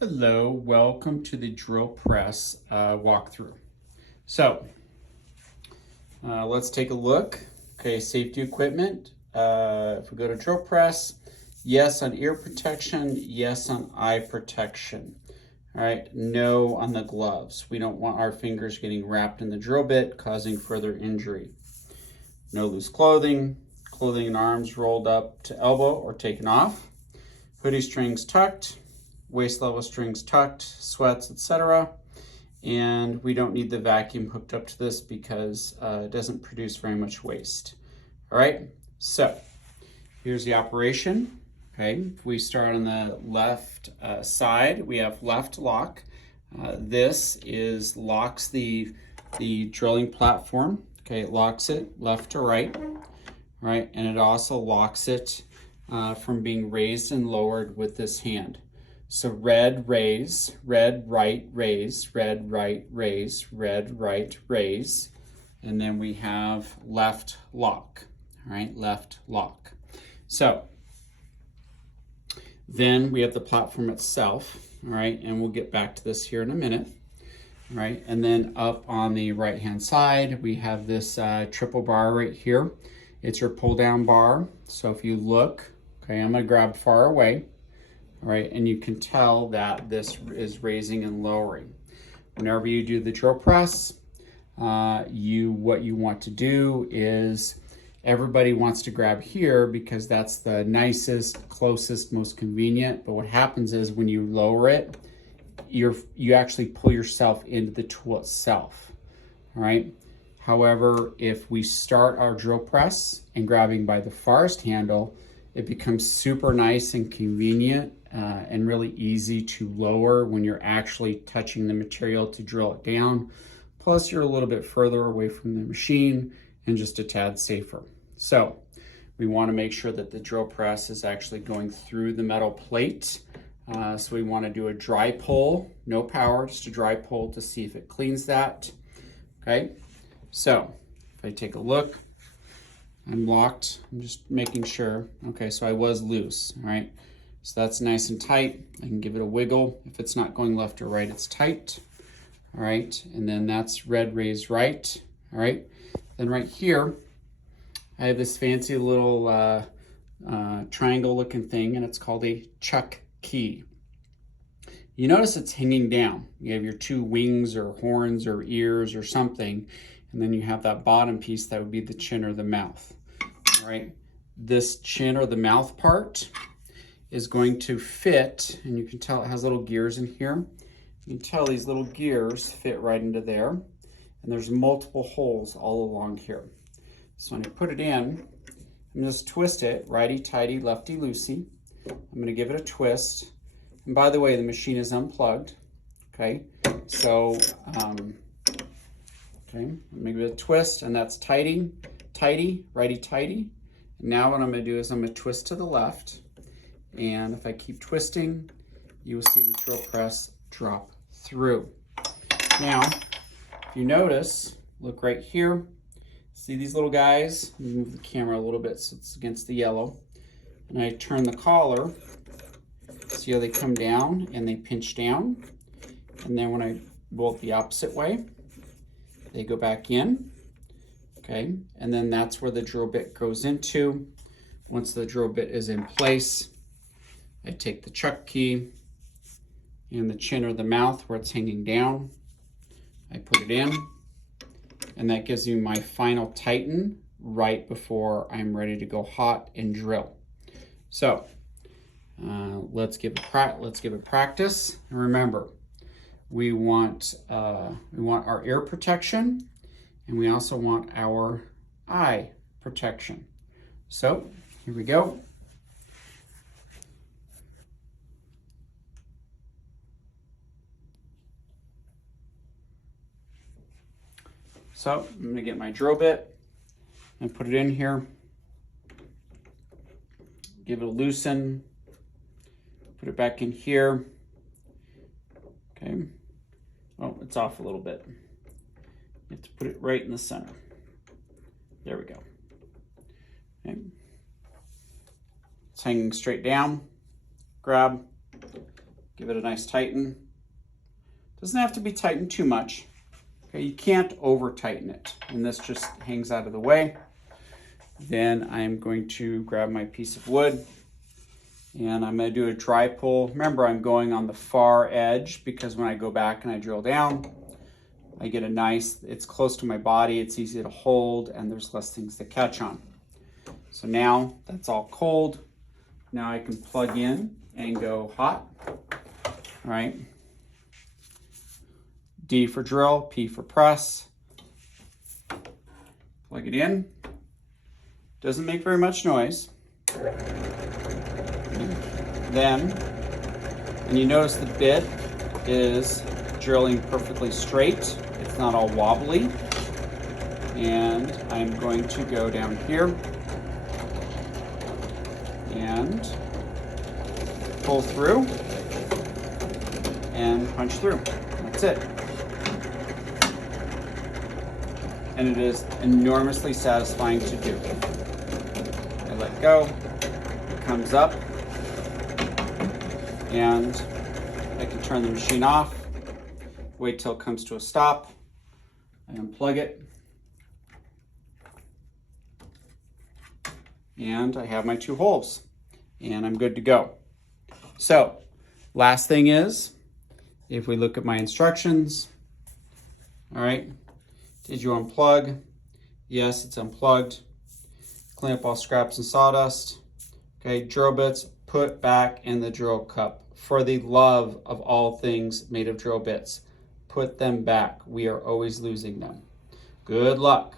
Hello, welcome to the drill press walkthrough. So let's take a look. Okay, safety equipment. If we go to drill press, yes on ear protection, yes on eye protection. All right, no on the gloves. We don't want our fingers getting wrapped in the drill bit, causing further injury. No loose clothing, clothing and arms rolled up to elbow or taken off. Hoodie strings tucked, waist level strings tucked, sweats, etc. And we don't need the vacuum hooked up to this because it doesn't produce very much waste. All right, so here's the operation. Okay, if we start on the left side, we have left lock. This locks the drilling platform. Okay, it locks it left to right, right, and it also locks it from being raised and lowered with this hand. So red, raise, red, right, raise, red, right, raise, red, right, raise. And then we have left lock, all right, left lock. So then we have the platform itself, all right, and we'll get back to this here in a minute, all right. And then up on the right-hand side, we have this triple bar right here. It's your pull-down bar. So if you look, okay, I'm gonna grab far away. All right, and you can tell that this is raising and lowering. Whenever you do the drill press, what you want to do is everybody wants to grab here because that's the nicest, closest, most convenient. But what happens is when you lower it, you actually pull yourself into the tool itself. All right. However, if we start our drill press and grabbing by the farthest handle, it becomes super nice and convenient and really easy to lower when you're actually touching the material to drill it down. Plus, you're a little bit further away from the machine and just a tad safer. So we want to make sure that the drill press is actually going through the metal plate. So we want to do a dry pull, no power, just a dry pull to see if it cleans that. Okay, so if I take a look, I'm locked. I'm just making sure. Okay, so I was loose, all right? So that's nice and tight. I can give it a wiggle. If it's not going left or right, it's tight. All right, and then that's red, raise, right. All right, then right here, I have this fancy little triangle looking thing, and it's called a chuck key. You notice it's hanging down. You have your two wings or horns or ears or something, and then you have that bottom piece that would be the chin or the mouth. All right, this chin or the mouth part is going to fit, and you can tell it has little gears in here. You can tell these little gears fit right into there, and there's multiple holes all along here. So when I put it in, I'm just twist it, righty-tighty, lefty-loosey. I'm gonna give it a twist. And by the way, the machine is unplugged, okay? So, okay, I'm gonna give it a twist, and that's tighty, righty-tighty. Now what I'm gonna do is I'm gonna twist to the left, and if I keep twisting, you will see the drill press drop through. Now, if you notice, look right here, see these little guys? Let me move the camera a little bit so it's against the yellow. And I turn the collar, see how they come down and they pinch down? And then when I bolt the opposite way, they go back in, okay? And then that's where the drill bit goes into. Once the drill bit is in place, I take the chuck key in the chin or the mouth where it's hanging down. I put it in, and that gives me my final tighten right before I'm ready to go hot and drill. So let's give it practice. And remember, we want our ear protection, and we also want our eye protection. So here we go. So I'm going to get my drill bit and put it in here. Give it a loosen. Put it back in here. Okay. Oh, it's off a little bit. You have to put it right in the center. There we go. Okay. It's hanging straight down. Grab, Give it a nice tighten. Doesn't have to be tightened too much. Okay, you can't over tighten it. And this just hangs out of the way. Then I'm going to grab my piece of wood and I'm going to do a dry pull. Remember, I'm going on the far edge because when I go back and I drill down, I get a nice, it's close to my body, it's easy to hold, and there's less things to catch on. So now that's all cold. Now I can plug in and go hot, all right? D for drill, P for press. Plug it in. Doesn't make very much noise. Then, and you notice the bit is drilling perfectly straight. It's not all wobbly. And I'm going to go down here and pull through and punch through. That's it. And it is enormously satisfying to do. I let go, it comes up, and I can turn the machine off, wait till it comes to a stop, I unplug it, and I have my 2 holes, and I'm good to go. So, last thing is, if we look at my instructions, all right, did you unplug? Yes, it's unplugged. Clean up all scraps and sawdust. Okay, drill bits, put back in the drill cup. For the love of all things made of drill bits, put them back. We are always losing them. Good luck.